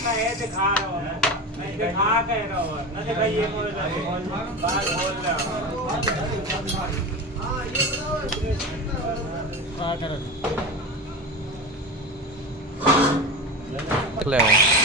अपना है दिखा रहा हूँ नहीं दिखा कह रहा हूँ न दिखाइए मुझे बात बोल रहा हूँ લેવો